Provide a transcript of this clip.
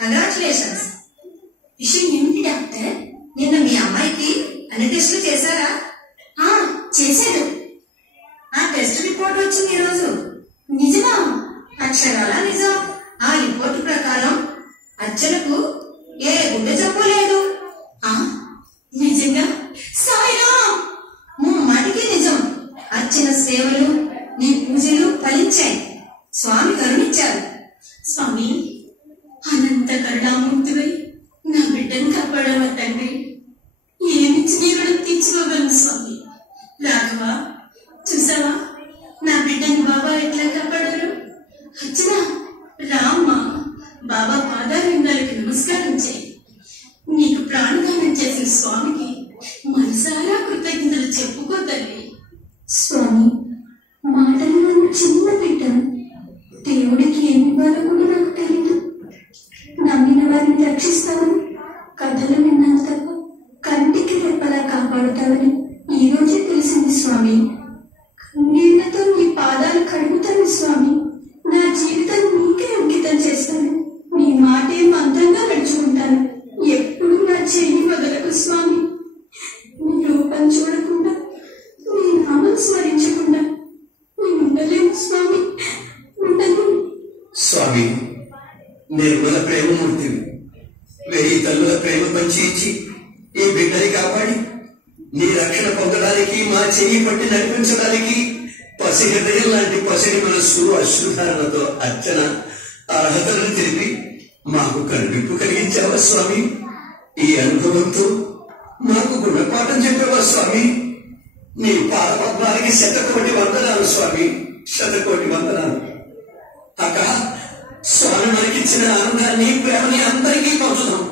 Congratulations. విషయం ఏంటి doctor? నిన్న మీ అమ్మాయికి అన్ని టెస్టులు చేశారా? చేశారు. ఆ టెస్ట్ రిపోర్ట్ వచ్చింది ఈరోజు. నిజమా? అక్షరాలా నిజం. ఆ రిపోర్ట్ ప్రకారం అర్చనకు ఏ గుండె జబ్బు లేదు. నిజంగా? సాయిరాం, మాటికి నిజం. అర్చన సేవలు, నీ పూజలు ఫలించాయి. స్వామి కరుణించారు. స్వామి, అనంత కరుణామూర్తివై నా బిడ్డను కాపాడవ తండ్రి. ఏమిచ్చి నీ రుణం తీర్చుకోగలను స్వామి. రాఘవ, చూసావా నా బిడ్డను బాబా ఎట్లా కాపాడారు? అర్చన, రామ్మా, బాబా పాదాల విందాలకి నమస్కారం చేయి. నీకు ప్రాణదానం చేసిన స్వామికి మనసారా కృతజ్ఞతలు చెప్పుకో తల్లి. స్వామి, మాటలు చిన్న బిడ్డ, దేవుడికి ఏమి ఇవ్వాలో కూడా నాకు తెలియదు. నమ్మిన వారిని రక్షిస్తావని కథలు విన్నాను తప్ప కంటికి రెప్పలా కాపాడుతావని ఈ రోజే తెలిసింది స్వామి. నీళ్లతో నీ పాదాలు కడుగుతాను స్వామి. నా జీవితం నీకే అంకితం చేస్తాను. నీ మాటే మందంగా నడుచుకుంటాను. ఎప్పుడు నా చెయ్యి వదలకు స్వామి. నీ రూపం చూడకుండా, నీ నామం స్మరించకుండా నేను ఉండలేను స్వామి, ఉండను. స్వామి, నిర్మల ప్రేమమూర్తివి. 1000 తల్లుల ప్రేమ పంచి ఇచ్చి ఈ బిడ్డని కాపాడి నీ రక్షణ పొందడానికి, మా చెయ్యి పట్టి నడిపించడానికి పసి హృదయం లాంటి పసిడి మనస్సు అశ్రుధారణతో అర్చన అర్హతలను తెలిపి మాకు కనువిప్పు కలిగించావా స్వామి. ఈ అనుభవంతో మాకు గుణపాఠం చెప్పావా స్వామి. నీ పాదపద్మాలకి 100,000 వందనాలు స్వామి, 100,000 వందనాలు. అక్క, స్వామి మనకిచ్చిన ఆనందాన్ని, ప్రేమని అందరికీ పంచుదాం.